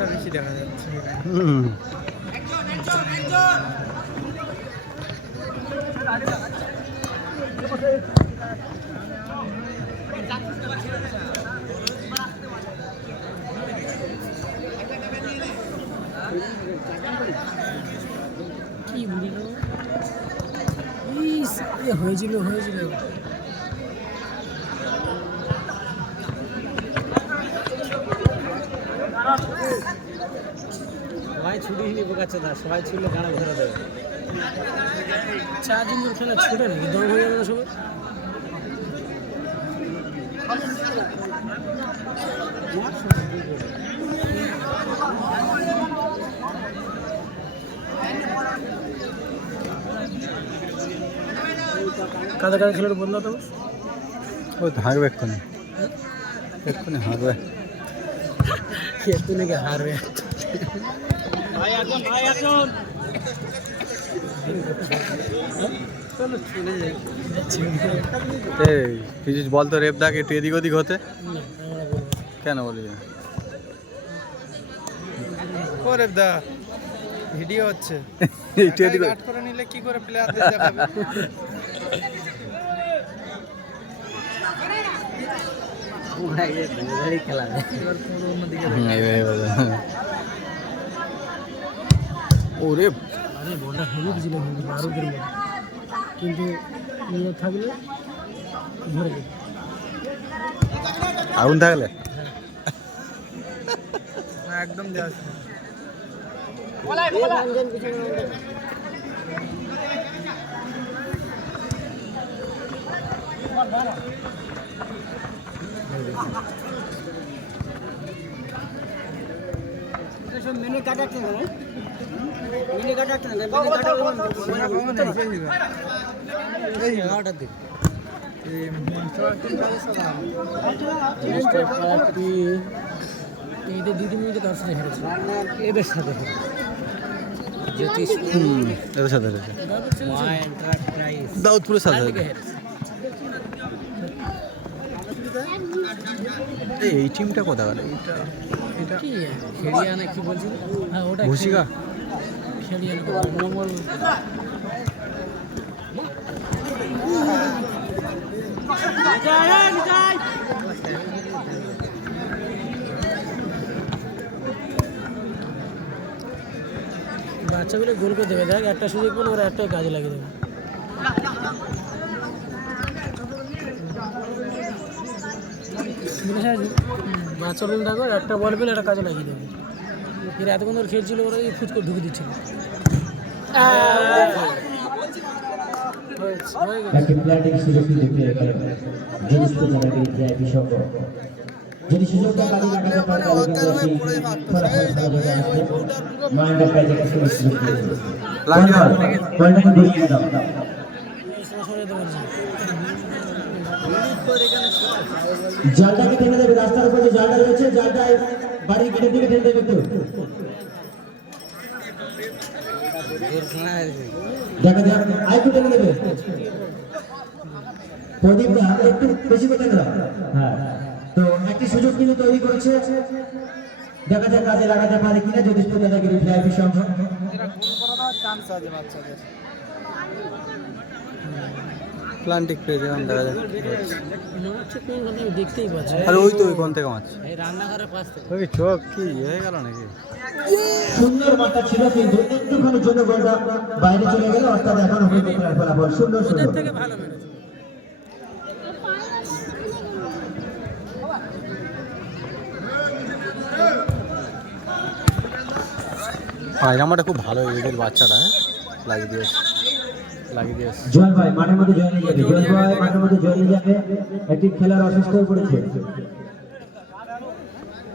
কুয়াশা বেশি দেখা যাচ্ছে। কি বলিল হয়েছিল হয়েছিল সবাই ছুটি হিলি বোকাচ্ছে না, সবাই ছুটলে গানা ভরে দেবে। 4 দিন খেলা ছুটে নাকি দম হয়ে যাবে সবাই। কাদা কাদা খেলার বন্ধ তো ও হারবে এক্ষুনি, এক্ষুনি হারবে, একটু নাকি হারবে। এই বল তো রেপ দাগ একটু এদিক ওদিক হতে কেন বলি ও রেপ দা ভিডিও হচ্ছে, একটু এদিক কাট করে নিলে কি করে প্লেয়ারদের দেখাবে? খেলা ওরে আরে বলটা হেভি ছিল কিন্তু বারুদের মধ্যে, কিন্তু নিয়ে থাকলে ধরে যাবে। আগুন থাকলে একদম দেওয়া আছে। মেনে কাটাচ্ছে না, মেনে কাটাচ্ছে না, এই অর্ডার দিন। এই মনস্টার টিম এদের 2-3 মিনিটে কার সাথে হেরেছে, এদের সাথে এদের সাথে রয়েছে দাউদপুরের সাথে এই টিমটা কোথা গেল? এইটা এটা কি খেলিয়ানা কি বলছিল? হ্যাঁ ওটা ঘুষিকা খেলিয়ানা মঙ্গল। বাচ্চাগুলো গোল করে দেবে, দেখ একটা সুযোগ পেলে ওরা একটাই কাজে লাগিয়ে দেবে। বাচ্চা বল দেখো একটা বল পেলে একটা কাজে লাগিয়ে দেবে। এরা এতক্ষণ ধরে খেলছিল, ওরা এই ফুচ করে ঢুকে দিচ্ছিল। যদি সুযোগটা কাজে লাগাতে পারে জলটাকে টেনে দেবে, রাস্তার উপর যে জলটা রয়েছে জলটা বাড়ির গেটের দিকে টেনে দেবে। একটু দেখা যাক আরেকটু টেনে দেবে, প্রদীপটা একটু বেশি করে টেনে দাও। হ্যাঁ, তো একটি সুযোগ কিন্তু তৈরি করেছে, দেখা যাক কাজে লাগাতে পারে কিনা জ্যোতিষপুর দাদাগিরি ভিআইপি সংঘ। চান্স আছে বাচ্চাদের। প্লান্টিক পেয়ে যাবেন দেখা যাক। দেখতেই পাচ্ছি, আর ওই তো ওই কোন থেকে মাছ এই রান্নাঘরের পাশ থেকে। ওই চোখ কি হয়ে গেল নাকি? সুন্দর মাঠটা ছিল কিন্তু একটুখানির জন্য গোলটা বাইরে চলে গেল, অর্থাৎ এখন ফলাফল সুন্দর সুন্দর। থেকে ভালো মেরেছে। পায়রামাটা খুব ভালো, এদের বাচ্চাটা লাগিয়ে দিয়েছে লাগিয়ে দিয়েছে। জয় ভাই মাঠের মধ্যে জয় নিয়ে যাবে, জয় ভাই মাঠের মধ্যে জয় নিয়ে যাবে, একটি খেলার অসুস্থ হয়ে পড়েছে।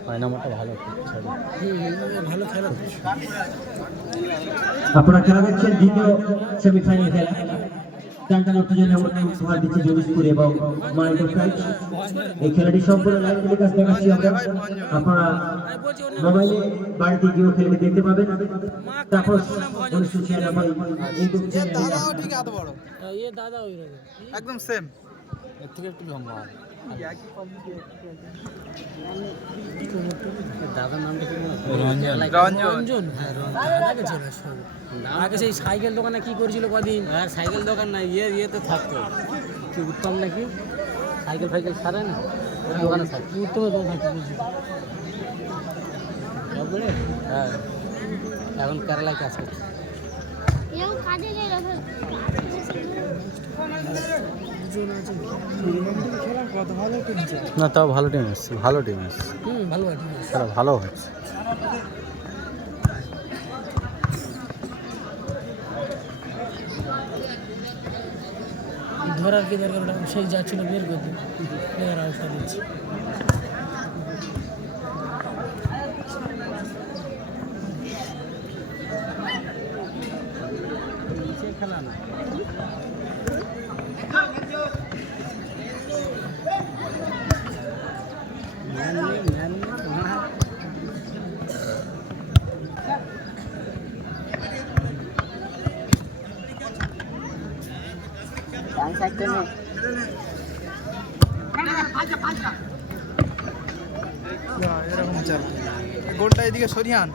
পায়রামাটা ভালো ভালো খেলা। আপনারা খেলা দেখছেন দ্বিতীয় সেমিফাইনাল খেলা, টানটান উত্তেজনা উপহার দিচ্ছে জ্যোতিষপুর এবং মাইন্ডো ফ্রাইজ। এই খেলাটি সম্পূর্ণ লাইভ টেলিকাস্ট দেখাচ্ছি আমরা, আপনারা মোবাইলে বাড়িতে গিয়েও খেলাটি দেখতে পাবেন। তারপর 1996 দাদাও ঠিক এত বড়, দাদা ওই রকম একদম সেম। এর থেকে একটু লম্বা। দাদার নামটা কি রঞ্জন। রঞ্জন, হ্যাঁ রঞ্জন আগে ছিল সব। আগে সেই সাইকেল দোকানে কি করেছিল কদিন? আর সাইকেল দোকান না ইয়েতে থাকতো কি উত্তম নাকি? সাইকেল ফাইকেল সারে না ওই দোকানে থাকতো উত্তমের দোকান থাকতো। তারপরে হ্যাঁ এখন কেরালায় কাজ করছে দুজন আছে। খেলা কত ভালো টিমছে। না তাও ভালো টিম এসছে, ভালো টিম এসছে, ভালো আছে। খেলা ভালো হচ্ছে। ধরার কি দরকার? ওটা সেই যাচ্ছিল বের করতে, প্লেয়ার আউটটা দিচ্ছে। খেলা না এরকম চাল গোলটা এদিকে সরিয়ান।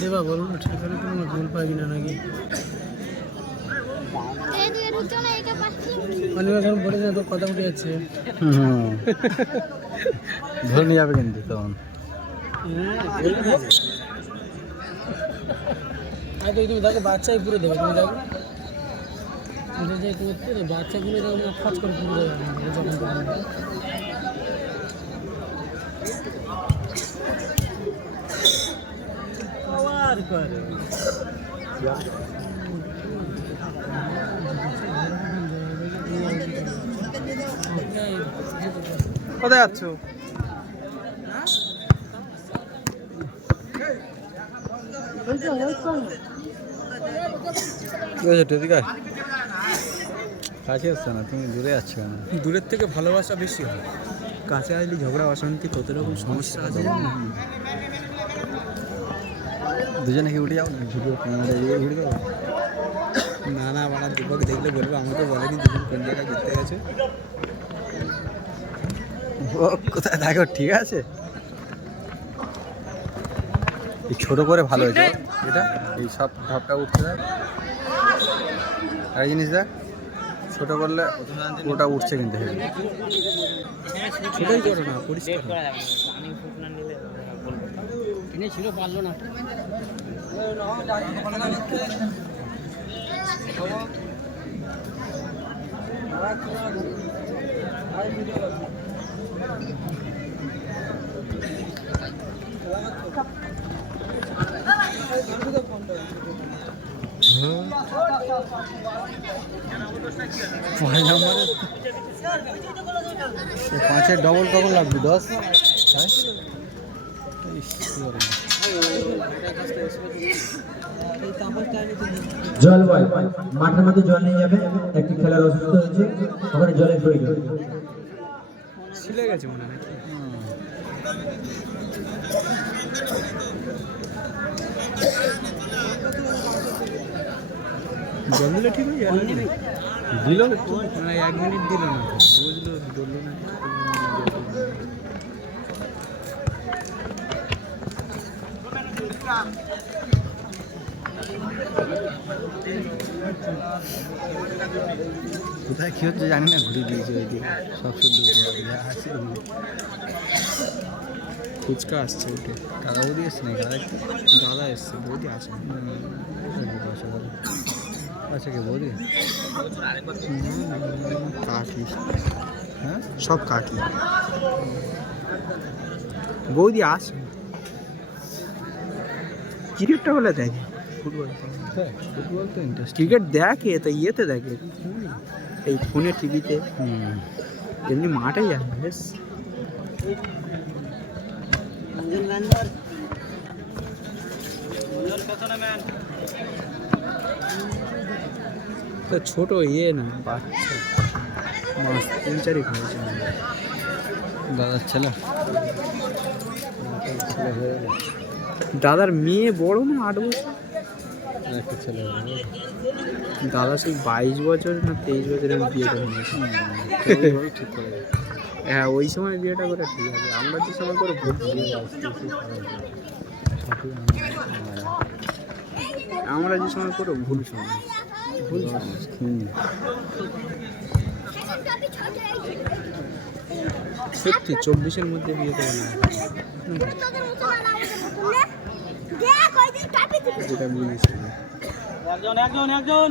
দেবা বলুন ঠিক করে কোনো গোল পাই কিনা নাকি? অনির্বাচন বলেছে তো কথা উঠে যাচ্ছে। ধরে নিয়ে যাবে কিন্তু তখন। তুমি দেখো বাচ্চাই পুরো দেবে, তুমি দেখো যে করতে বাচ্চাগুলো দেখো ফাঁস করে পুরো দেবে যখন তখন। কোথায় যাচ্ছ? কাছে আসছে না, তুমি দূরে যাচ্ছ কেন? দূরের থেকে ভালোবাসা বেশি হয়, কাছে আসলে ঝগড়া অশান্তি কত রকম সমস্যা আছে জানো? দুজনে কি উঠে যাও, ভিডিও ক্যামেরা দিয়ে ঘুরে দেবো। না না বাড়া দীপক দেখলে বলবো আমাকে বলেনি দুজন কোন জায়গায় ঘুরতে গেছে। ও কোথায় দেখো, ঠিক আছে। এই ছোট করে ভালো হয়েছে এটা, এই সব ধাপটা উঠতে দেখ। আর জিনিস দেখ, ছোট করলে ওটা উঠছে কিন্তু হেভি। সেটাই করো না, পরিষ্কার কিনে ছিল পারলো না পাঁচের ডবল কখন লাগবে? 10। জল বয় মাঠের মধ্যে জল নিয়ে যাবে, একটি খেলার অসুস্থ হয়েছে, ওখানে জলের প্রয়োজন। ছিলে গেছে মনে হয়। জল দিলে ঠিক হয়ে যাবে। দিল না 1 মিনিট দিল না, বুঝলো ধরলো না। কোথায় কি হচ্ছে জানি না, ঘুরে দিয়েছে ওইদিকে সব শুদ্ধ আছে। ফুচকা আসছে উঠে, টাকা বৌদি এসছে না দাদা? দাদা এসছে, বৌদি আছে। আচ্ছা কে বৌদি? কাকি, হ্যাঁ সব কাকি। বৌদি আসে, ক্রিকেটটা বলে দেখে, ফুটবল ফুটবল তো ইন্টারেস্ট। ক্রিকেট দেখে তো ইয়েতে দেখে, এই ফোনে টিভিতে, এমনি মাঠে যায় না বেশ। তো ছোট ইয়ে না, বাচ্চা মাস 3-4 হয়েছে দাদার ছেলে। দাদার মেয়ে বড় না 8 বছর। একটা ছেলে হবে। দাদা সেই 22 বছর না 23 বছরের বিয়েটা হয়েছে। ওইভাবেই ঠিক করে দেয়। হ্যাঁ ওই সময় বিয়েটা করে ঠিক আছে, আমরা যে সময় করে ভুল বিয়ে আসতে এসে খারাপ হয়। সঠিক আমরা যে সময় করে ভুল সময় ভুল সময়। সত্যি 24-এর মধ্যে বিয়ে করে না যেটা বুঝেছি। একজন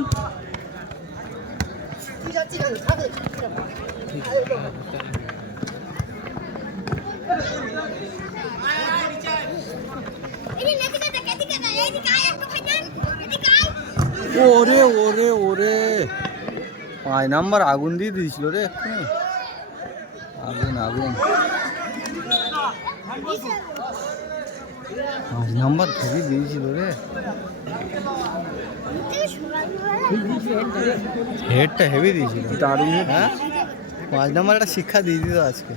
ওরে ওরে ওরে 5 নাম্বার আগুন দিয়ে দিয়েছিল রে এক্ষুনি। আগুন আগুন 5 নাম্বার ধরে দিয়েছিল রে। হেডটা হেভি দিয়েছিল দারুণ। হ্যাঁ 5 নাম্বার একটা শিক্ষা দিয়ে দিত আজকে।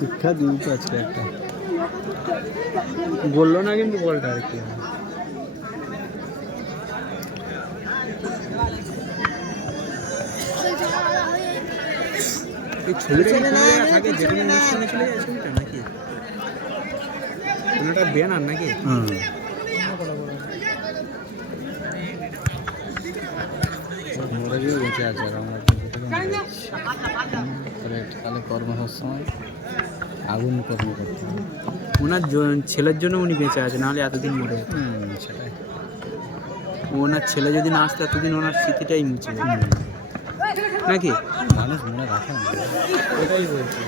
শিক্ষা দিয়েছে আজকে একটা। বললো না কিন্তু বলটা আর কি। এই ছবিটা থাকে যেখানে অনুষ্ঠানে চলে যায় ছবিটা নাকি কোনোটা ব্যানার নাকি? মরে গিয়ে বেঁচে আছে আর আমরা তাহলে কর্মসর সময় আগুন কর্ম করতে হবে। ওনার ছেলের জন্য উনি বেঁচে আছে, নাহলে এতদিন মরে যেত। সেটাই। ওনার ছেলে যদি না আসতো এতদিন ওনার স্মৃতিটাই মুছে যেত নাকি? মানুষ মনে রাখে না, ওটাই বলছি।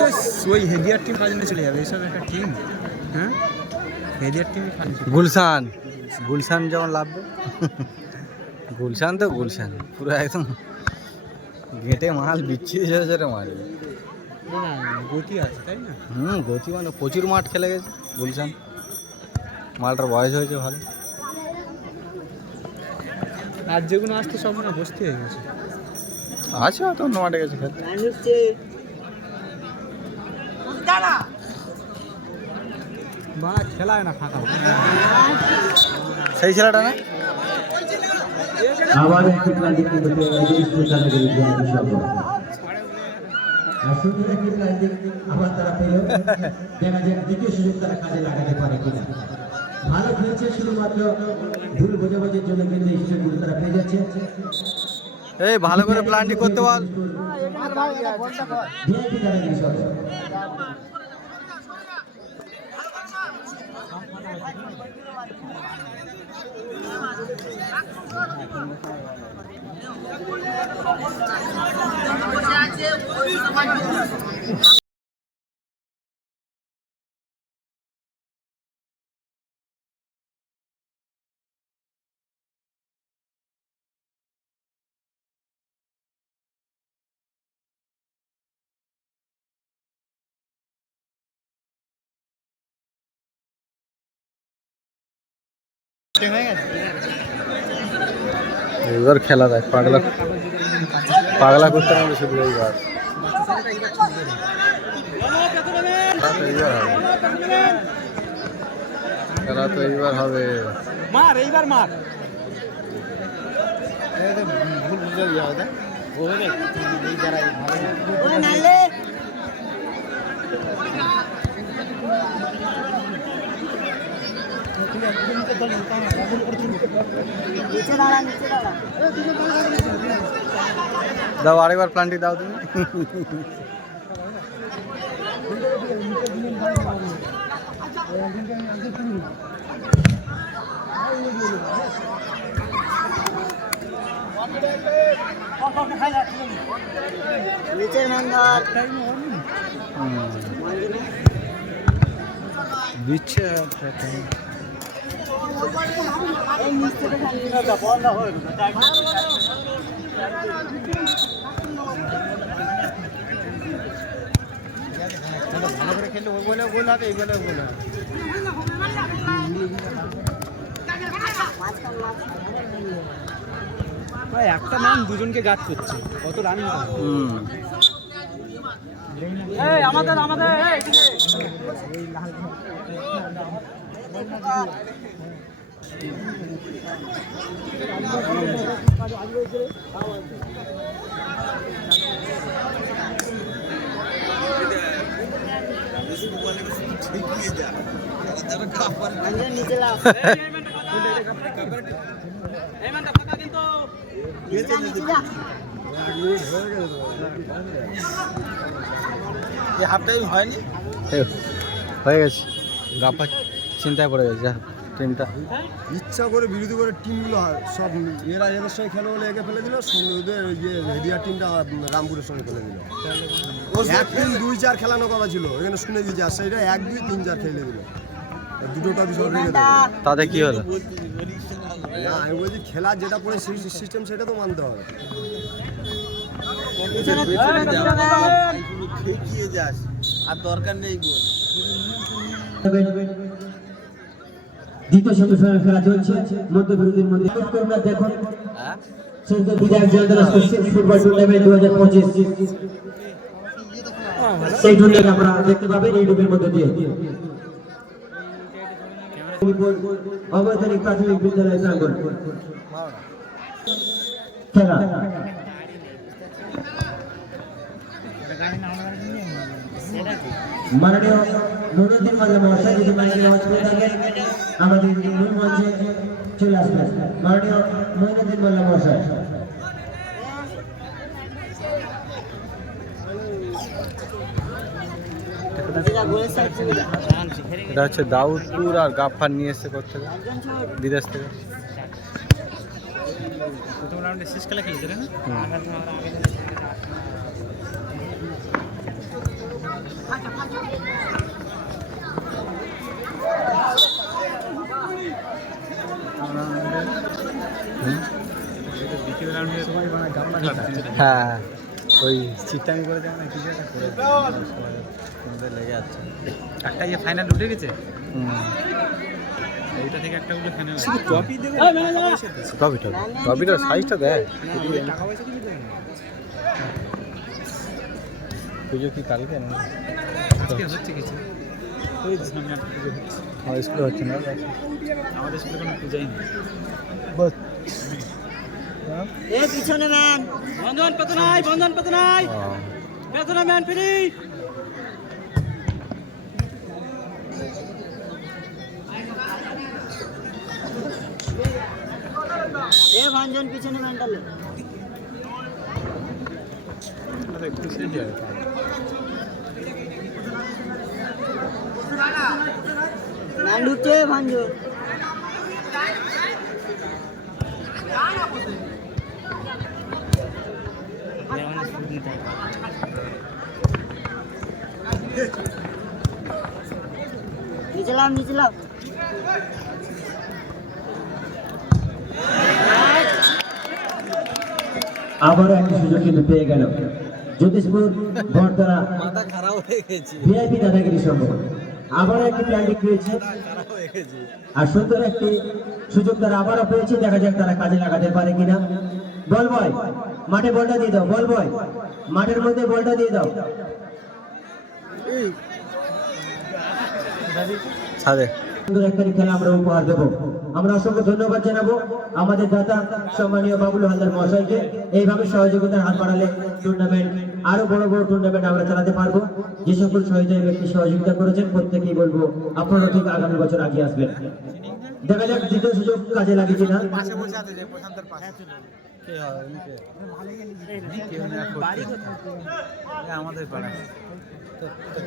তো ওই হেডিয়ার টিম কাজে চলে যাবে এসব একটা টিম। হ্যাঁ হেডিয়ার টিম গুলশান গুলশান যেমন লাভবে। গুলশান তো গুলশান পুরো একদম গেটে মাল বিচ্ছিরি ঝরে ঝরে মারবে। গতি আছে তাই না? গতি মানে প্রচুর মাঠ খেলে গেছে গুলশান। মালটার বয়স হয়েছে ভালো। আর যেগুলো আসতে সব না বসতে হয়ে গেছে। আছে হয়তো অন্য মাঠে গেছে খেলতে। বাড়া খেলায় না ফাঁকা সেই ছেলেটা না আবার একটি প্রান্তিক বিরতি সুলতানের বিরুদ্ধে শব্দ আসলে একটি প্রান্তিক আবার তারা পেল। দেখা যাক দ্বিতীয় সুযোগ তারা কাজে লাগাতে পারে কিনা। ভালো খেলছে, শুধুমাত্র ভুল বোঝাবুঝির জন্য কিন্তু এই সুযোগগুলো তারা পেয়ে যাচ্ছে। এই ভালো করে প্ল্যানটি করতে বল। ভিআইপি ক্যাটাগরি শব্দ এবার খেলা দেখ পাগলা পাগলা করতে হবে শুধু এইবার। খেলা তো এইবার হবে। মার এইবার মার। ভুল বুঝে যাবে দাও আরেকবার প্ল্যানটি দাও তুমি। দিচ্ছে ভালো করে খেললে ওই বলে গোল হবে এই বলে গোল হবে। ভাই একটা ম্যান দুজনকে গার্ড করছে, কত রানিং। আমাদের আমাদের হাফ টাইম হয়নি, হয়ে গেছে। গাপা চিন্তায় পড়ে গেছে টিমটা। ইচ্ছা করে বিরোধী করে টিমগুলো সব এরা এদের সঙ্গে খেলা বলে একে ফেলে দিল, সঙ্গে ওদের ওই যে হেডিয়ার টিমটা রামপুরের সঙ্গে ফেলে দিল। 1-3 2-4 খেলানো কথা ছিল, এখানে শুনে দিয়েছে আর সেইটা 1-2-3-4 খেলে দিল, দুটোটা বিষয় রেখে দেবে। তাতে কি হলো? না আমি বলছি খেলার যেটা পড়ে সেই সিস্টেম সেটা তো মানতে হবে। দেখিয়ে যাস, আর দরকার নেই গোল। দ্বিতীয় সেমিফাইনাল খেলা চলছে মধ্যবিরোধীর মধ্যে। আপনারা দেখুন সদ্য বিদায় জয়দান ফুটবল টুর্নামেন্ট 2025 সেই টুর্নামেন্ট আমরা দেখতে পাবেন ইউটিউবের মধ্যে দিয়ে। অবৈতনিক প্রাথমিক বিদ্যালয় প্রাঙ্গণ খেলা। মাননীয় নুরুদ্দিন মাল্লা মহাশয় যদি মাইকের আওয়াজ করে থাকেন আমাদের মূল মঞ্চে চলে আসবেন। মাননীয় নুরুদ্দিন মাল্লা মহাশয়। এটা হচ্ছে দাউদপুর আর গাফফার নিয়ে এসে করতে বিদেশ থেকে। প্রথম রাউন্ডে শেষ খেলা খেলেছিল না? দ্বিতীয় রাউন্ডে সবাই মানে গাম্বা খেলাটা। হ্যাঁ ওই চিটাং করে যাবে না কিছু একটা করে তোমাদের লেগে যাচ্ছে। একটা যে ফাইনাল উঠে গেছে, এইটা থেকে একটা উঠে ফাইনাল। ট্রফি দেবে, ট্রফিটার সাইজটা দেয়। টাকা পয়সা কিছু দেবে না। পুজো কি কালকে না? আজকে হচ্ছে কিছু, ওই সামনে একটা পুজো হচ্ছে। আমার স্কুলে হচ্ছে না, আমাদের স্কুলে কোনো পূজাই নেই। পিছনে ম্যান বন্ধন পেতে নাই, বন্ধন পেতে নাই, পেছনে ম্যান ফিরি। ভাঞ্জন পিছনে ম্যানটা লো। খুশি যায় ম্যান ঢুকছে ভাঞ্জন। নিচলাম নিচলাম আবারও একটা সুযোগ কিন্তু পেয়ে গেল জ্যোতিষপুর বরতলা মাথা খারাপ হয়ে গেছে, ভিআইপি দাদাগিরি সংঘ। আবারও একটি প্ল্যান্ডিং পেয়েছে খারাপ হয়ে গেছে। আর সুন্দর একটি সুযোগ তারা আবারও পেয়েছে, দেখা যাক তারা কাজে লাগাতে পারে কিনা। বল বয় মাঠে বলটা দিয়ে দাও, বল বয় মাঠের মধ্যে বলটা দিয়ে দাও। ছাদে সুন্দর একটা খেলা আমরা উপহার দেবো। আমরা অসংখ্য ধন্যবাদ জানাবো আমাদের দাতা সম্মানীয় বাবুল হালদার মহাশয়কে। এইভাবে সহযোগিতার হাত বাড়ালে টুর্নামেন্ট আরো বড় বড় টুর্নামেন্ট আমরা চালাতে পারবো। যে সকল সহযোগী ব্যক্তি সহযোগিতা করেছেন প্রত্যেকেই বলবো আপনারা ঠিক আগামী বছর আগে আসবেন। দেখা যাক দ্বিতীয় সুযোগ কাজে লাগে কিনা। আমাদের পাড়া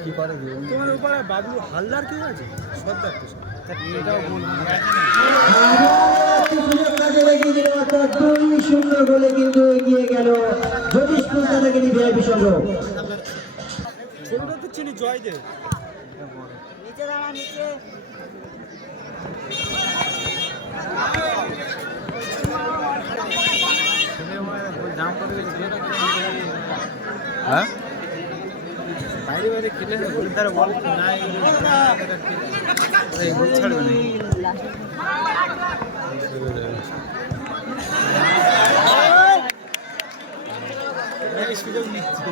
কি করে তোমার উপরে বাবু হালদার কি আছে? সব দেখতে এটাও সুন্দর গোলে কিন্তু এগিয়ে গেল জ্যোতিষপুর দাদাগিরি ভিআইপি সংঘ। ছোটটা তো চিনি জয়দেব। নিচে দাঁড়া নিচে। হ্যাঁ বাইরে বাইরে খেলে গোলের ধারে বল নাই গোল ছাড়বে না সুযোগ নিচ্ছে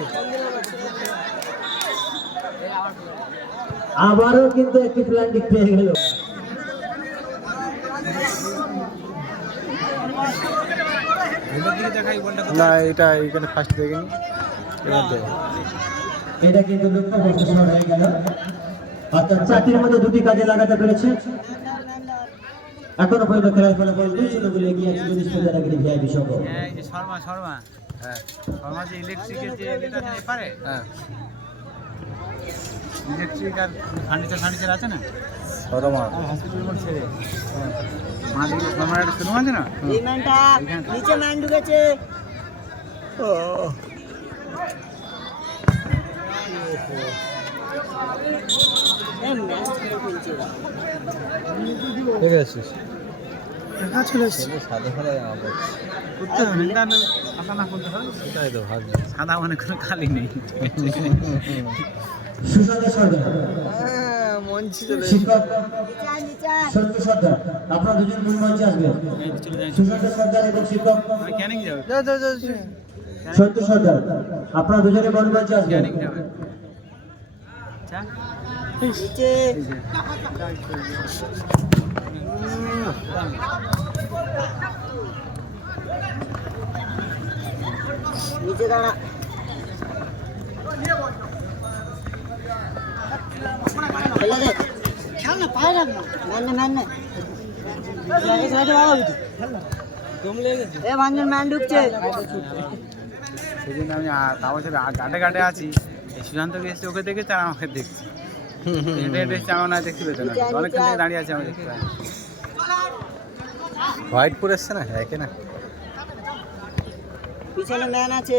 আবারও কিন্তু একটি প্ল্যান্টিক পেয়ে গেল। দেখাই বলটা না এটা এখানে ফার্স্ট দেখিনি এবার দেখো এটা কিন্তু লক্ষ্যবস্তু হয়ে গেল, অর্থাৎ 4টির মধ্যে 2টি কাজে লাগাতে পেরেছে। এখনো পর্যন্ত খেলার ফলাফল 2-0 বলে এগিয়ে আছে যদি স্পোর্টস একাডেমি ভিআইপি সংঘ। এই যে শর্মা হ্যাঁ শর্মা যে ইলেকট্রিকের যে এটা আছে পারে হ্যাঁ ইলেকট্রিক আর ফার্নিচার আছে না শর্মা হসপিটাল মোড় ছেড়ে মা দিকে শর্মার একটা শোরুম আছে না এই ম্যানটা নিচে ম্যান ঢুকেছে। ঠিক আছে দেখা চলে এসছে। সাদা খেলায় আমাদের করতে হবে না তাহলে সাদা না করতে হবে সেটাই তো ভাবছি সাদা মানে কোনো খালি নেই সুশান্ত সর্দার, শিক্ষক সন্তু সর্দার, আপনারা দুজন মূল মঞ্চে আসবেন। সুশান্ত সর্দার এবং শিক্ষক ক্যানিং যাবে সন্তু সর্দার, আপনারা দুজনে মূল মঞ্চে আসবেন। ক্যানিং যাবে আচ্ছা নিচে দাঁড়া। খেল না পায়ে রাখ না ম্যান এ ভাঞ্জন ম্যান ঢুকছে। সেদিন আমি তাও ঘাটে আছি এই সুশান্তকে এসে ওকে দেখে তারা আমাকে দেখছি এটা এসে আমার না দেখতে পেতো না অনেকক্ষণ থেকে দাঁড়িয়ে আছে আমি দেখতে পাই হোয়াইট পরে এসছে না একে না পিছনে ম্যান আছে।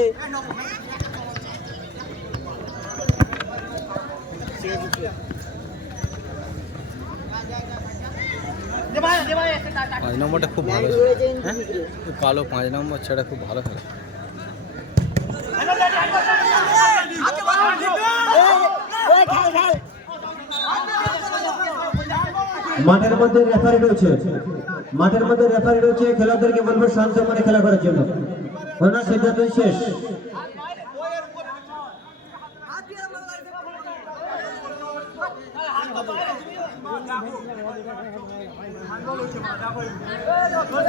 পাঁচ নম্বরটা খুব ভালো হ্যাঁ কালো 5 নম্বর ছেড়ে খুব ভালো খেলে মাঠের মধ্যে রেফারি রয়েছে, খেলোয়াড়দেরকে বলবো শান্ত মনে খেলা করার জন্য। ওনার সিদ্ধান্ত শেষ।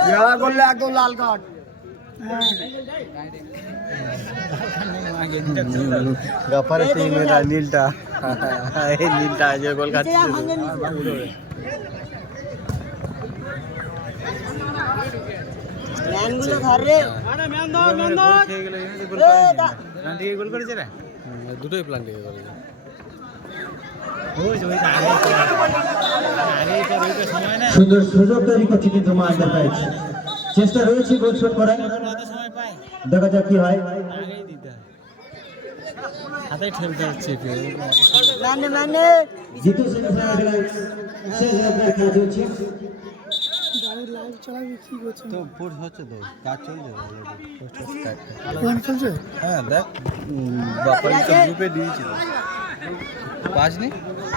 খেলা করলে একদম লাল কার্ড। গাফারের টিমের নীলটা এই নীলটা যে গোল খাচ্ছে ম্যানগুলো ধর রে। গোল করেছে রে দুটোই প্ল্যান থেকে করে সুন্দর সুযোগ তৈরি করছে কিন্তু মালদার প্রাইজ। চেষ্টা রয়েছে গোল শোট করার, দেখা যাক কি হয়। হাতে ঠেলতে হচ্ছে ম্যানে জিতু সেমিফাইনাল খেলায় শেষ রাউন্ডের খেলা চলছে। তো ফোর্স হচ্ছে তো কাজ চলছে অলরেডি হ্যাঁ দেখ বাপারি তো গ্রুপে দিয়েছিল পাস নি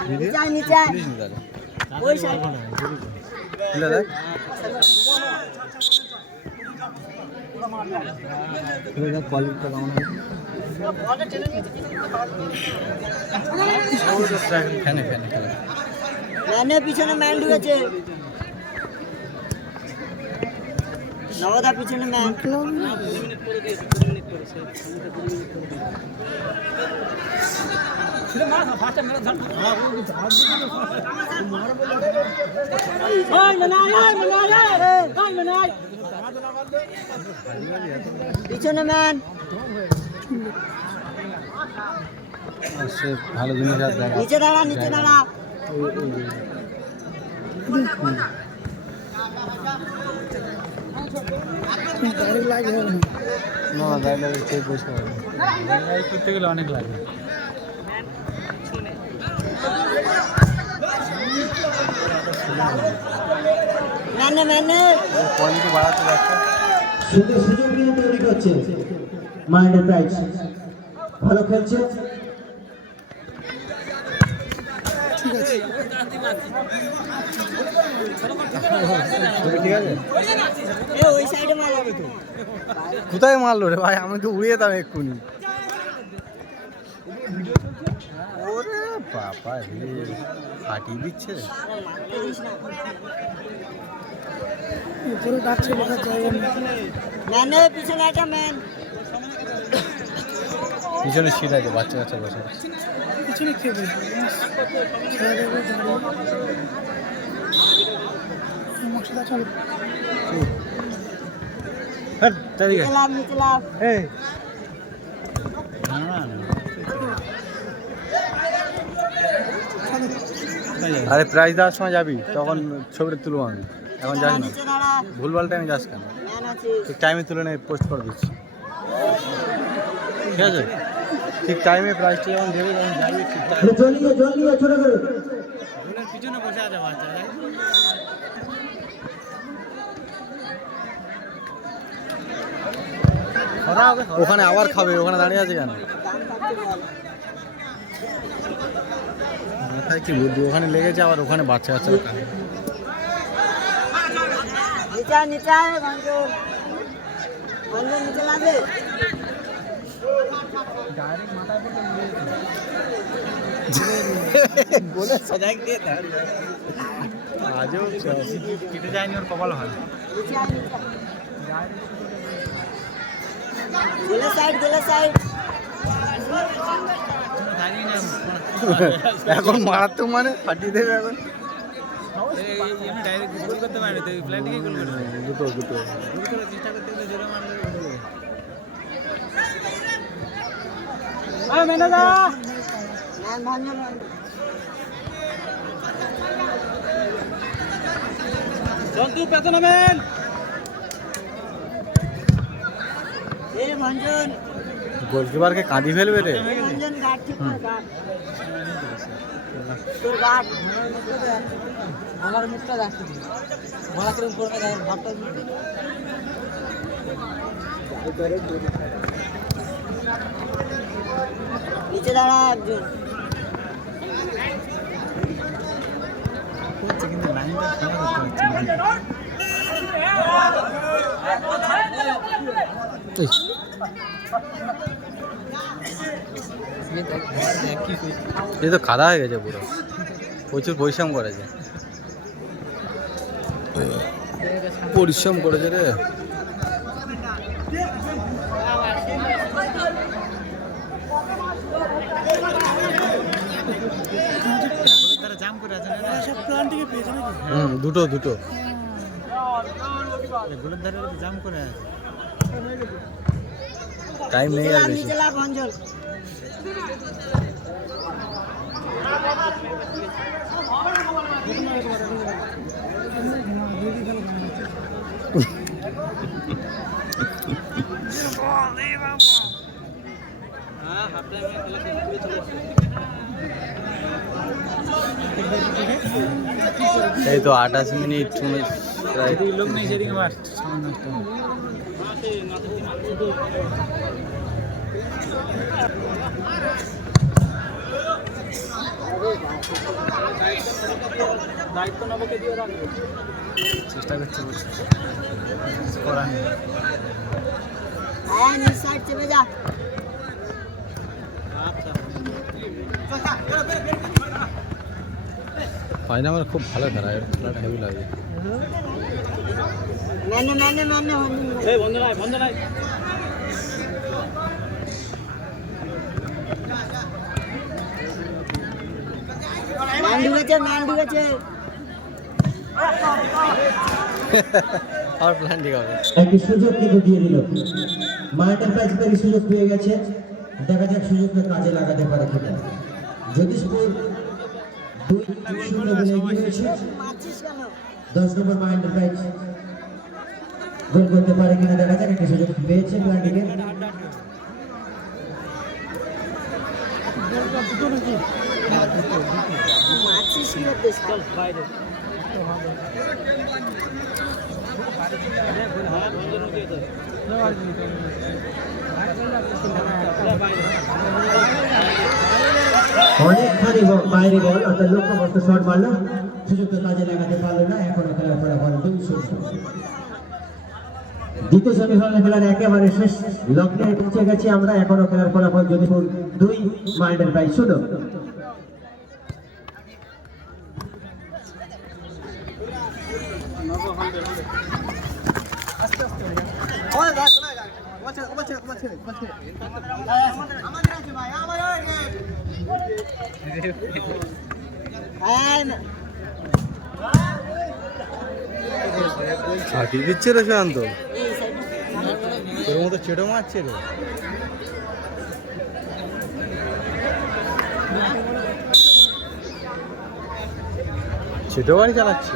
ভিডিও নিচে প্লিজ নি দাদা ওই সাইড খুলে দেখ খুলে দেখ কোয়ালিটিটা কেমন আছে ফ্যানে ফ্যানে ফ্যানে ম্যানে পিছনে ম্যান ঢুকেছে। নবদা পিছনে ম্যান। পিছনে ম্যান। সে ভালো জিনিস আর দেখা নিচে দাঁড়া নিচে দাঁড়া। না দাঁড়িয়ে সেই বসে করতে গেলে অনেক লাগে ম্যানে ম্যানে কোয়ালিটি বাড়াতে যাচ্ছে সুন্দর সুযোগ নিয়ে তৈরি করছে মালদার প্রাইজ। ভালো খেলছে ঠিক আছে ওই সাইডে মারা যাবে তো। কোথায় মারলো রে ভাই, আমি তো উড়িয়ে যেতাম এক্ষুনি। ওরে বাবা রে, ফাটিয়ে দিচ্ছে রে। উপরে ডাকছে বসার জায়গা নেই। ম্যানে পিছনে একটা ম্যান। পিছনে সিট আছে, বাচ্চা কাচ্চা বসে আছে। পিছনে কে বলবে? ছেলেদের দাঁড়িয়ে। মশলা চলে। হ্যাঁ চারিদিকে নিচে লাভ। এই আরে প্রাইজ দেওয়ার সময় যাবি, তখন ছবিটা তুলবো আমি। এখন যাস না, নিচে দাঁড়া। ভুলভাল টাইমে যাস কেন? ম্যান আছে। ঠিক টাইমে তুলে নিয়ে পোস্ট করে দিচ্ছি, ঠিক আছে? ঠিক টাইমে প্রাইজটা যখন দেবে তখন যাবি, ঠিক টাইমে। জল নিয়ে ছোট করে পিছনে বসে আছে বাচ্চা। ওখানে আবার খাবে, ওখানে দাঁড়িয়ে আছে কেন? মাথায় কি বুদ্ধি, ওখানে লেগেছে আবার ওখানে বাচ্চা কাচ্চারা খাবে। নিচে নিচে আয় ভঞ্জন। ভঞ্জন নিচে লাগে। বলে সজাগ দিয়ে দাঁড়িয়ে আজও কেটে যায়নি, ওর কপাল ভালো। নিচে আয় নিচে। গোলে সাইড। দাঁড়িয়ে না, এখন মারাত্মক মানে ফাটিয়ে দেবে এখন। এমনি ডাইরেক্ট গোল করতে পারে তো, ফ্ল্যাট থেকে গোল করতে পারে। দুটো গোল করার চেষ্টা করতে গেলে জোরে মারলে গোল হবে। ম্যান ভঞ্জন। জন্তু পেছনে ম্যান। এ ভঞ্জন। গোলকিপারকে কাঁদি ফেলবে রে। ভঞ্জন গার্ড ঠিক কর গার্ড। তোর গার্ড। আমার মুখটা রাখতে দিই। মারা করে উপরে গায়ে ভাবটা দিই। নিচে দাঁড়া একজন। হচ্ছে কিন্তু লাইনটা খেলা করতে হচ্ছে না। এই তো খাদা হয়ে গেছে পুরো, প্রচুর পরিশ্রম করেছে, পরিশ্রম করেছে রে। তারা জাম করে আছে না, সব প্লান্টিকে পেয়েছে নাকি? দুটো গোলের ধারে জাম করে আছে। টাইম নেই আর বেশি। নিচে লাভ ভঞ্জন। এই তো 28 মিনিট প্রায়। যেদিকে লোক নেই সেদিকে মার, সামনে নষ্ট হবে। দায়িত্ব নবকে দিয়ে রাখবে, চেষ্টা করছে বলছে, করার নেই। হ্যাঁ নিচ সাইড চেপে যা। ফাইনাল আমার খুব ভালো খেলায়, খেলাটা হেভি লাগে। ম্যানে ভঞ্জন। এই বন্ধ নাই। ম্যান ঢুকেছে। আর প্ল্যান ঠিক হবে। একটি সুযোগ কিন্তু দিয়ে দিল, মাইন্ডার প্রাইজ থেকে সুযোগ পেয়ে গেছে। দেখা যাক সুযোগটা কাজে লাগাতে পারে কিনা। জ্যোতিষপুর 2-0 বলে এগিয়ে রয়েছে। মারছিস কেন? 10 নম্বর মাইন্ডার প্রাইজ গোল করতে পারে কিনা দেখা যাক। একটি সুযোগ পেয়েছে প্ল্যান্টিকে। মারছিস কি করতে? চল বাইরে। অনেকখানি বাইরে বল অর্থাৎ লক্ষ্যবস্ত শট মারলো, সুযোগটা কাজে লাগাতে পারলো না। এখনো খেলার ফলাফল 2-0। দ্বিতীয় সেমিফাইনাল খেলার একেবারে শেষ লগ্নে পৌঁছে গেছি আমরা। এখনো খেলার ফলাফল যদিপুর 2, মাইল্ডের প্রায় 0। ছাটি দিচ্ছে রে শান্ত, তোর মতো চেটো মারছে রে। চেটো বাড়ি চালাচ্ছে।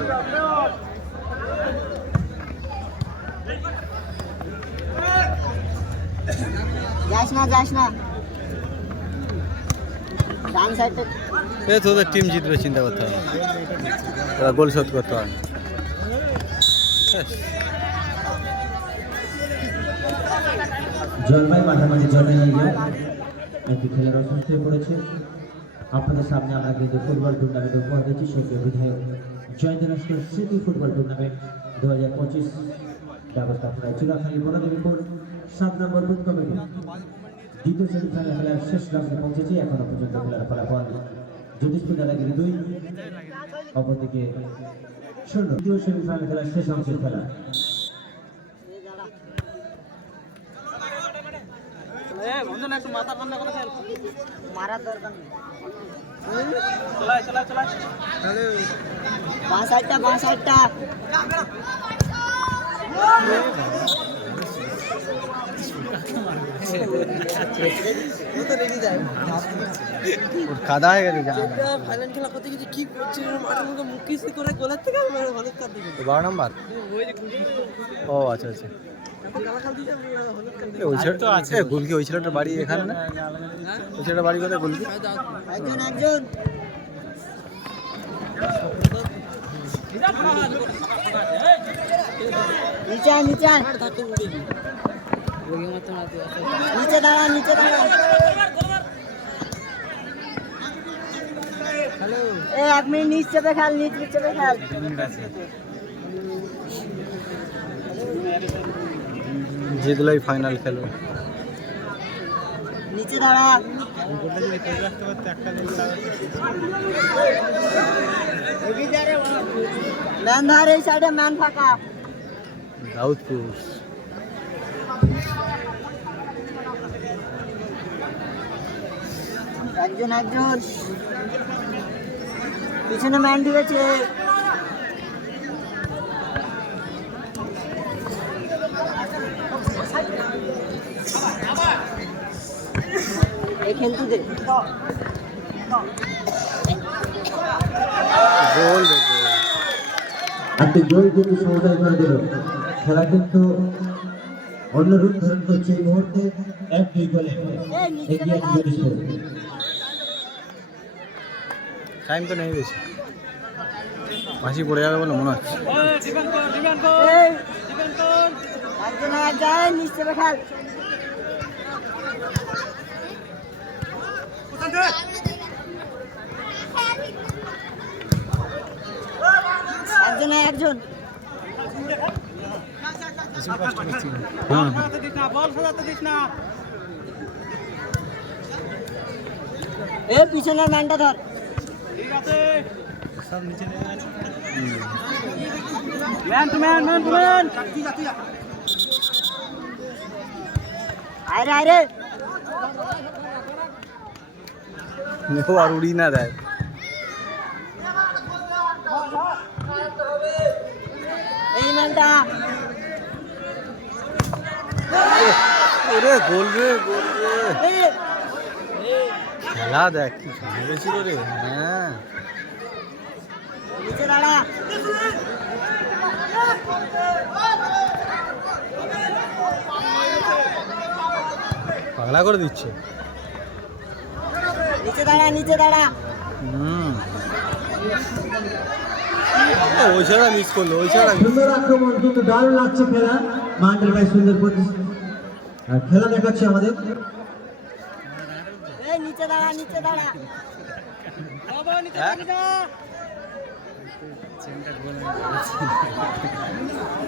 যাস না ডান সাইডে এ তোদের টিম জিতবে, চিন্তা করতে হবে, ওরা গোল শোধ করতে হবে। জলপাই মাঝামাঝি জলে নিয়ে যায়, একটি খেলার অসুস্থ হয়ে পড়েছে। আপনাদের সামনে আমরা কিন্তু ফুটবল টুর্নামেন্ট উপহার দিচ্ছি। সক্রিয় বিধায়ক জয়ন্ত রাষ্ট্রের স্মৃতি ফুটবল টুর্নামেন্ট 2025 ব্যবস্থাপনায় চুরাখালী বনদেবীপুর 7 নম্বর বুথ কমিটি দ্বিতীয় সেমিফাইনাল খেলার শেষ লগ্নে পৌঁছেছে। এখনো পর্যন্ত খেলার ফলাফল জ্যোতিষপুর দাদাগিরি 2, অপরদিকে 0। দ্বিতীয় সেমিফাইনাল খেলার শেষ অংশের খেলা। মারার দরকার নেই। বাঁ সাইডটা কাদা হয়ে গেছে। ফাইনাল খেলা করতে গিয়ে কি করছে মাঠের মধ্যে মুখিসি করে গোলের থেকে হলুদ কার্ড দিবে। 12 নম্বর। ও আচ্ছা আচ্ছা, ওই ছেলেটা তো আছে গুলকি, ওই ছেলেটার বাড়ি এখানে না? ওই ছেলেটার বাড়ি কোথায় গুলকি? একজন নিচে দাঁড়া এ 1 মিনিট নিচ চেপে খেল। জিতলেই ফাইনাল খেলবে। নিচে দাঁড়া। ম্যান ধর, এই সাইডে ম্যান ফাঁকা। দাউদপুর একজন পিছনে ম্যান ঢুকেছে। এই খেলতে দে। গোল একটি গোল কিন্তু সমতায় করে দিল। খেলা কিন্তু অন্য রূপ ধারণ করছে এই মুহূর্তে 1-2 গোলে এগিয়ে আছে জ্যোতিষপুর। টাইম তো নেই বেশি, ফাঁসি পড়ে যাবে বলে মনে হচ্ছে। একজন নিচ চেপে খেল। একজন এ পিছনের ম্যানটা ধর। আরে আর উড়ি না দেয়। এই ম্যানটা গোল রে খেলা দেখ কি সুন্দর ছিল রে। হ্যাঁ নিচে দাঁড়া। পাগলা করে দিচ্ছে। নিচে দাঁড়া। ওই ছাড়া মিস করলো, ওই ছাড়া সুন্দর আক্রমণ, কিন্তু দারুণ লাগছে খেলা। মান্ডেল ভাই সুন্দর খেলা দেখাচ্ছে আমাদের। নিচে দাঁড়া। চেনটা গোল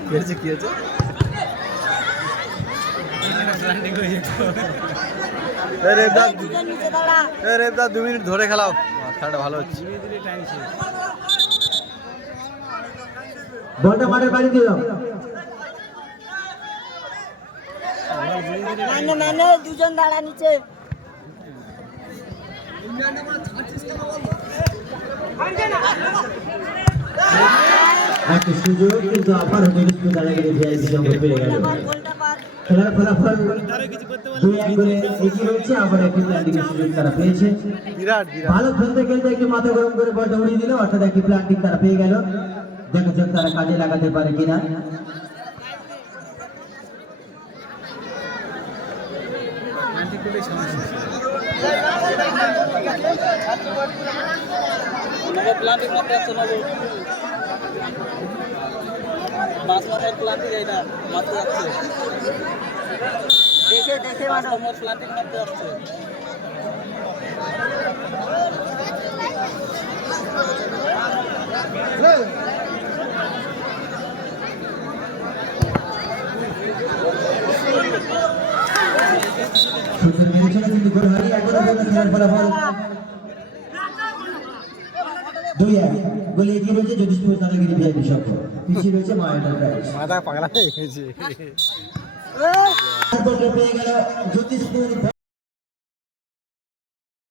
কি হয়েছে কি হয়েছে? রেবদা 2 মিনিট ধরে খেলাও, খেলাটা ভালো হচ্ছে। ধীরে ধীরে টাইম শেষ। বলটা মাঠের বাইরে দিয়ে দাও। দুজন দাঁড়া নিচে একটা সুযোগ কিন্তু আবার জয়দীশপুর দাদাগিরি ভিআইপি সংঘ পেয়ে গেল। খেলার ফলাফল 2-1 গোলে এগিয়ে রয়েছে। আবার একটি প্ল্যান্টিং এর সুযোগ তারা পেয়েছে। বিরাট বিরাট ভালো খেলতে খেলতে একটু মাথা গরম করে বলটা উড়িয়ে দিল, অর্থাৎ একটি প্ল্যান্টিং তারা পেয়ে গেল। দেখা যাক তারা কাজে লাগাতে পারে কিনা। অ্যান্টিকুলের সমস্যা। প্লান্টিং মারতে যাচ্ছে না, মাছ মারার প্লান্টিং এইটা মারতে যাচ্ছে, দেখে দেখে আমার প্লান্টিং মারতে যাচ্ছে। সুন্দর মেরেছিল কিন্তু গোল হয়নি। এখনো পর্যন্ত খেলার ফলাফল 2-1 গোলে এগিয়ে রয়েছে জয়দীশপুর দাদাগিরি ভিআইপি সংঘ। পিছিয়ে রয়েছে মা এন্টারপ্রাইজ। মাথা পাগলা হয়ে গেছে। পেয়ে গেল জ্যোতিষপুর।